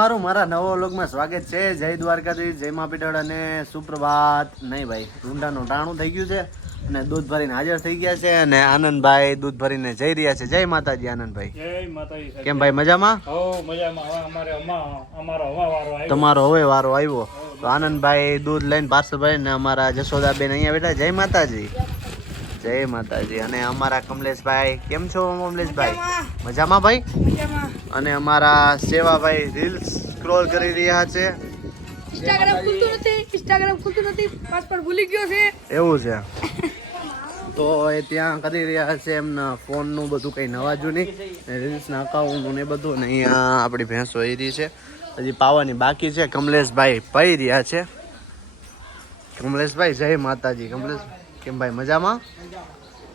મારું મારા નવો વ્લોગમાં સ્વાગત છે. જય દ્વારકાધીશ જય મા પીઠળ અને સુપ્રભાત. નહીં ભાઈ ઊંડાનું ટાણું થઈ ગયું છે અને દૂધ ભરીને હાજર થઈ ગયા છે અને આનંદભાઈ દૂધ ભરીને જઈ રહ્યા છે. જય માતાજી આનંદભાઈ. જય માતાજી કેમ ભાઈ મજામાં? હો મજામાં. અમારે અમારો હવા વારો આવ્યો. તમારો હવે વારો આવ્યો. તો આનંદભાઈ દૂધ લઈને પાર્સલ ભરીને અમારા જશોદાબેન અહીંયા બેઠા. જય માતાજી. જય માતાજી. અને અમારા કમલેશભાઈ. કેમ છો કમલેશભાઈ? મજામાં. ભાઈ? અને અમારા સેવાભાઈ રીલ્સ સ્ક્રોલ કરી રહ્યા છે. ઇન્સ્ટાગ્રામ ખુલતું નથી ઇન્સ્ટાગ્રામ ખુલતું નથી પાસવર્ડ ભૂલી ગયો છે. એવું છે. તો એ ત્યાં કરી રહ્યા છે એમના ફોનનું બધું કંઈ નવાજું નહીં. રીલ્સના અકાઉન્ટનું ને બધું ને અહીંયા આપણી ભેંસો રહી છે. હજી પાવાની બાકી છે. કમલેશભાઈ પઈ રહ્યા છે. કમલેશભાઈ જય માતાજી. કમલેશ કેમ ભાઈ મજામાં?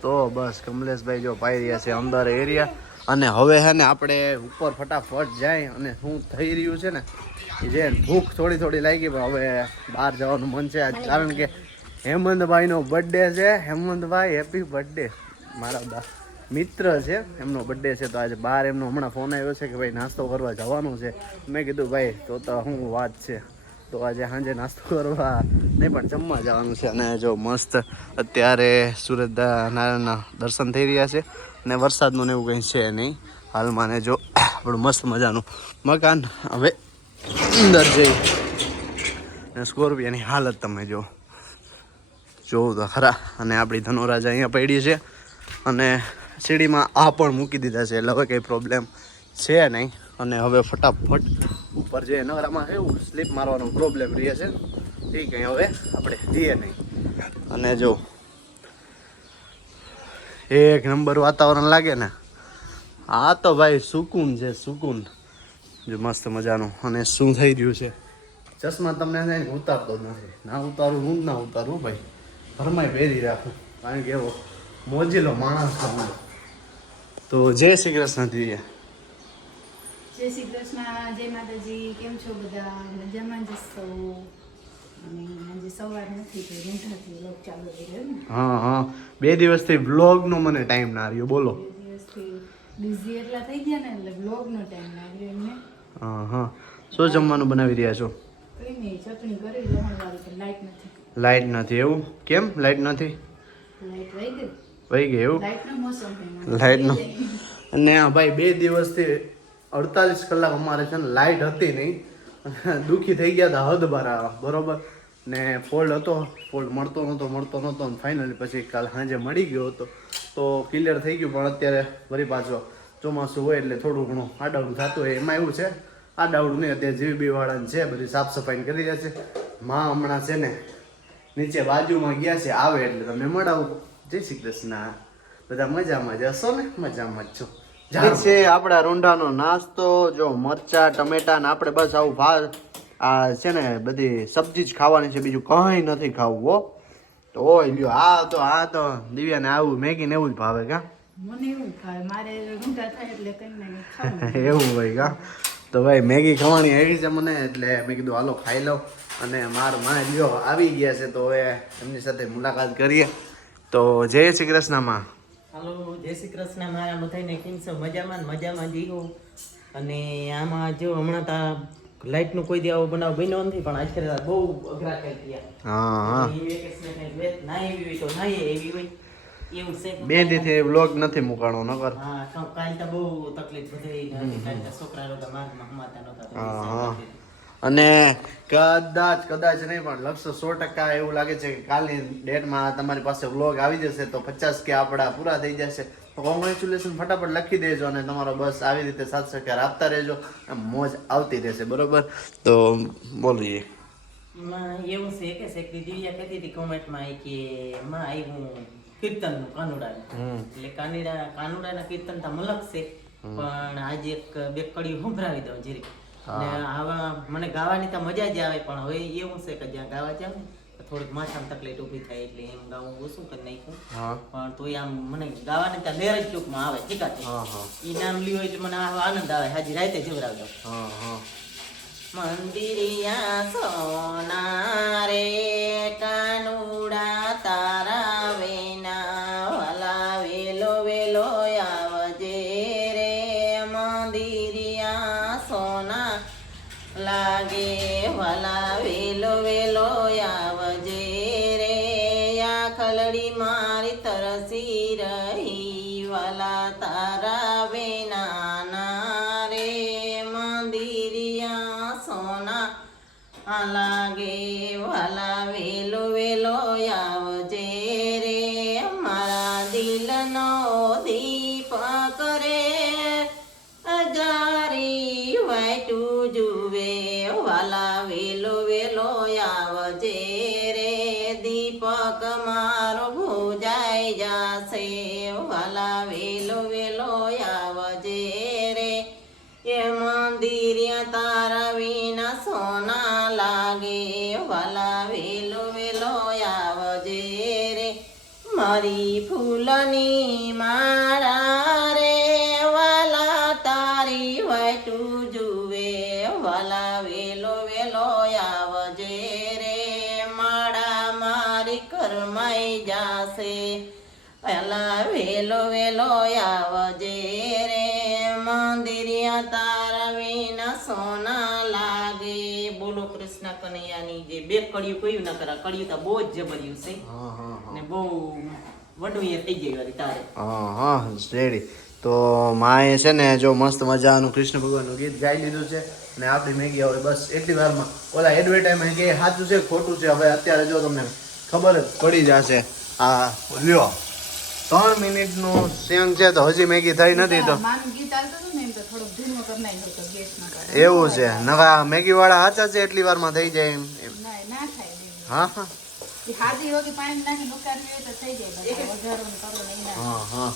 તો બસ કમલેશભાઈ જો પાઈ રહ્યા છે અંદર એરિયા. અને હવે છે ને આપણે ઉપર ફટાફટ જાય અને શું થઈ રહ્યું છે ને જે ભૂખ થોડી થોડી લાગી, પણ હવે બહાર જવાનું મન છે આજ. કારણ કે હેમંતભાઈનો બર્થડે છે. હેમંતભાઈ હેપી બર્થડે મારા મિત્ર છે, એમનો બર્થડે છે. તો આજે બહાર એમનો હમણાં ફોન આવ્યો છે કે ભાઈ નાસ્તો કરવા જવાનું છે. મેં કીધું, ભાઈ, તો તો શું વાત છે. તો આજે સાંજે નાસ્તો કરવા નહીં, પણ જમવા જવાનું છે. અને જો મસ્ત અત્યારે સુરત નારાયણના દર્શન થઈ રહ્યા છે. ને વરસાદનું ને એવું કંઈ છે નહીં. હાલમાં ને જો, આપણું મસ્ત મજાનું મકાન હવે અંદર જઈ ને સ્કોર્પિયાની હાલત તમે જો, જોવું તો ખરા. અને આપણી ધનુરાજા અહીંયા પડી છે. અને સીડીમાં આ પણ મૂકી દીધા છે, એટલે હવે કંઈ પ્રોબ્લેમ છે નહીં. અને હવે ફટાફટ ઉપર જે નગરામાં એવું સ્લીપ મારવાનો પ્રોબ્લેમ રહે છે, એ કંઈ હવે આપણે જઈએ નહીં. અને જો એક નંબર વાતાવરણ લાગે ને. આ તો ભાઈ સુકૂન છે, સુકૂન. જો મસ્ત મજાનું. અને શું થઈ રહ્યું છે? ચશ્મા તમને ઉતારતો નથી. ના ઉતારું, હું ના ઉતારું ભાઈ. ઘરમાં પહેરી રાખું. કારણ કે એવો મોજીલો માણસ છું તો જય શ્રી કૃષ્ણ દીદી જય શ્રી કૃષ્ણ, જય માતાજી. કેમ છો બધા? મજામાં જશો હા હા. બે દિવસથી વ્લોગનો મને ટાઈમ ના રહ્યો બોલો. બિઝી એટલા થઈ ગયા ને એટલે બ્લોગનો ટાઈમ લાગ્યો એમને. હા હા. શું જમવાનું બનાવી રહ્યા છો? કંઈ નહીં ચટણી કરી લહણવાળી પણ લાઈટ નથી. એવું? કેમ? લાઇટ નથી? લાઈટ વહી ગઈ? વહી ગઈ એવું? લાઈટનો મોસમ અને આ ભાઈ બે દિવસથી અડતાલીસ કલાક અમારે છે ને લાઇટ હતી નહીં. દુઃખી થઈ ગયા હતા હદ બરાબર બરોબર? ને ફોલ્ડ હતો, ફોલ્ડ મળતો નહોતો મળતો નહોતો અને ફાઇનલી પછી કાલ સાંજે મળી ગયો હતો. તો ક્લિયર થઈ ગયું, પણ અત્યારે વળી પાછો ચોમાસું હોય એટલે થોડું ઘણું આડાવડું થતું હોય. એમાં એવું છે આડાવડું નહીં, અત્યારે જીવીબીવાળાને છે, બધી સાફ સફાઈ કરી રહ્યા છે. માં હમણાં છે ને નીચે બાજુમાં ગયા છે, આવે એટલે તમને મળાવું. જય શ્રી કૃષ્ણ. બધા મજામાં જશો ને? મજામાં જ છો. છે આપણા રૂંઢાનો નાસ્તો, જો મરચા ટમેટા ને આપણે બસ આવું ભાત આ છે ને બધી સબ્જી જ ખાવાની છે બીજું કંઈ નથી ખાવું હો. તો ઓય લ્યો આ તો આ તો દિવ્યાને આવું મેગી ને એવું જ ભાવે કા? એવું ભાઈ મારે રૂંઢા થાય એટલે કંઈ ના કંઈ ખાવું એવું હોય કા? તો ભાઈ મેગી ખાવાની આવી છે મને એટલે મેં કીધું હાલો ખાઈ લો અને મારો માં લ્યો આવી ગયા છે તો હવે એમની સાથે મુલાકાત કરીએ. તો જય શ્રી કૃષ્ણમાં હાલો જય શ્રી કૃષ્ણ મારા બધાને કેમ છો? મજામાં ને મજામાં જીવો? અને આમાં જો હમણાં તા લાઇટનું કોઈ દી આવો બનાવ બન્યો નથી પણ આજકાલ બહુ અઘરા કરી ગયા હા હા. ના એવી હોય તો ના એવી હોય. એવું છે. બે દીથી વ્લોગ નથી મુકાણો નકર. હા કાલ તો બહુ તકલીફ બધી કાલ તો છોકરા લોકો માર્ગમાં હમાતા નહોતા હા, હા. અને કદાચ કદાચ નહીં પણ લક્ષ સો ટકા એવું લાગે છે કે કાલની ડેટમાં તમારી પાસે વ્લોગ આવી જશે તો પચાસ કે આપણા પૂરા થઈ જશે. તો કોંગ્રેચ્યુલેશન ફટાફટ લખી દેજો અને તમારો બસ આવી રીતે સાત સહકાર આપતા રહેજો મોજ આવતી રહેશે બરોબર? તો બોલીએ. એવું છે કે શેખરી દિવ્યા કહેતી હતી કોમેન્ટમાં કે માં આવ્યું કીર્તનનું કાનુડાનું. એટલે કાનુડા કાનુડાના કીર્તન તો મલક છે. પણ આજે એક બે કડી સંભળાવી દઉં જરીક. ને હવે મને ગાવાની તો મજા જ આવે પણ હવે એવું છે કે જ્યાં ગાવા જાવ ને થોડીક માથામાં તકલીફ ઊભી થાય એટલે એમ ગાવું ઓછું કરી નાખ્યું. હા. પણ તોય આમ મને ગાવાની ત્યાં લેર જ ટૂંકમાં આવે ઠીક છે. એ નામ લ્યો એટલે મને આનંદ આવે હાજી રાતે જવરાવ દઉં હા હા. મંદિરિયા સોના રે કાનુડા સોના લાગે વાલા વેલો વેલો આવજે રે. આ ખલડી મારી તરસી રહી વાલા તારા વેના રે. મંદિરિયા સોના લાગે વાલા વેલો દીપક મારો ભોજાઈ જાશે વાલા વેલો વેલો આવજે રે એ મંદિર તારા વિના સોના લાગે વાલા વેલો વેલો આવજે રે મારી ફૂલની માળા વેલો વેલો આવજે રે મંદિરિયા તારા વિના સોના લાગે. બોલો કૃષ્ણ કનૈયાની જે બે કડિયું કયું ના કરા કડિયું તો બહુ જ જબર્યું છે. હા હા હા. ને બહુ વડું એ થઈ વાળી તારે. હા હા રેડી. તો માએ છે ને જો મસ્ત મજાનું કૃષ્ણ ભગવાનનું ગીત ગાઈ લીધું છે ને આપણી મેગી હવે બસ એટલી વારમાં. ઓલા એડવર્ટાઇઝમેન્ટ કે સાચું છે ખોટું છે? હવે અત્યારે જો તમને ખબર જ પડી જશે. આ લ્યો. ત્રણ મિનિટનું સેંગ છે તો હજી મેગી થઈ નથી તો. ને. એવું છે. નવા મેગી વાળા હાચા છે એટલી વારમાં થઈ જાય એમ. ના ના ને. હા હા. એ હાદી હોય કે પાણી નાખી ઉકાળવી હોય તો થઈ જાય બધા. વઘારો ને કરો ને ઈ ના. હા હા.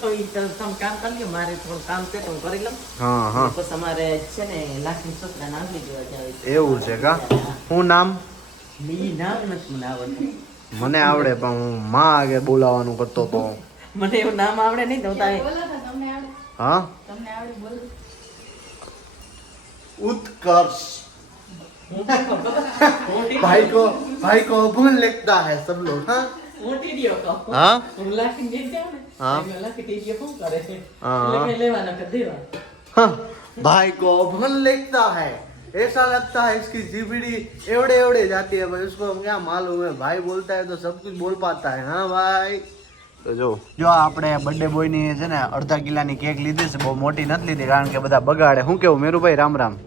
તો ઈ તમે કામ કરી લ્યો મારે થોડું કામ છે તો હું કરી લઉં. હા હા. પછી અમારે છે ને લાખની છોકરા નાખી દેવા એવું છે કા? શું નામ? નામ નથી મને આવડતું. મને આવડે પણ હું માં આગે બોલાવાનું કરતો તો મને એવું નામ આવડે નહીં તો હું તારે બોલો તો તમને આવડે હા તમને આવડે બોલો उत्कर्ष भाई को भाई को अभूल लगता है सब लोग हाँ મોટી ડીયો કહું हाँ હું લાખી દે જાવ ને હા. એટલે લાખી ડીયો શું કરે છે હા. એટલે કઈ લેવાના કે દેવા हाँ, भाई को अभूल लगता है ऐसा लगता है इसकी जीबड़ी एवड़े एवड़े जाती है पर उसको हम क्या मालूम है भाई बोलता है तो सब कुछ बोल पाता है हाँ भाई તો જો જો આપણે બર્થડે બોય ની છે ને અડધા કિલાની કેક લીધી છે બહુ મોટી નથી લીધી કારણ કે બધા બગાડે શું કેવું મેરુભાઈ રામ રામ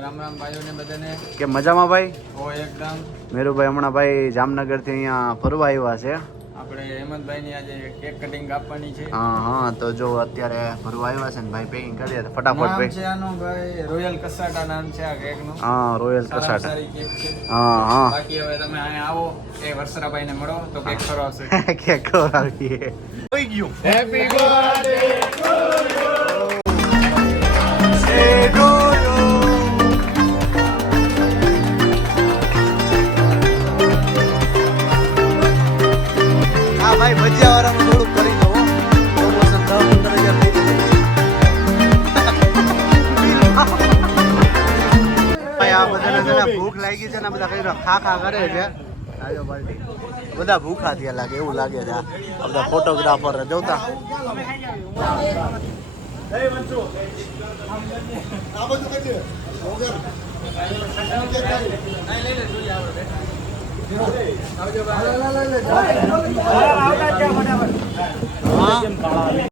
રામ રામ ભાઈઓને બધાને કે મજામાં ભાઈ ઓ એકદમ મેરુભાઈ હમણાં ભાઈ જામનગર થી અહીંયા ફરવા આવ્યા છે આપણે હેમંતભાઈની આજે કેક કટિંગ આપવાની છે. હા હા તો જો અત્યારે ભરવા આવ્યા છે ને ભાઈ પેકિંગ કરીએ તો ફટાફટ ભાઈ. છે આનું ભાઈ? રોયલ કસાટા નામ છે આ કેકનું. હા રોયલ કસાટા સારી કેક છે. હા હા. બાકી હવે તમે અહીંયા આવો એ વર્ષરાભાઈને મળો તો કેક ખવડાવશે. કે ખવડાવીએ. હોઈ ગયું. હેપી બર્થડે આવી ગઈ છે ને બધા કઈ ખા ખા કરે છે. બધા ભૂખા થયા લાગે, એવું લાગે છે બધા ફોટોગ્રાફર જોતા. હા?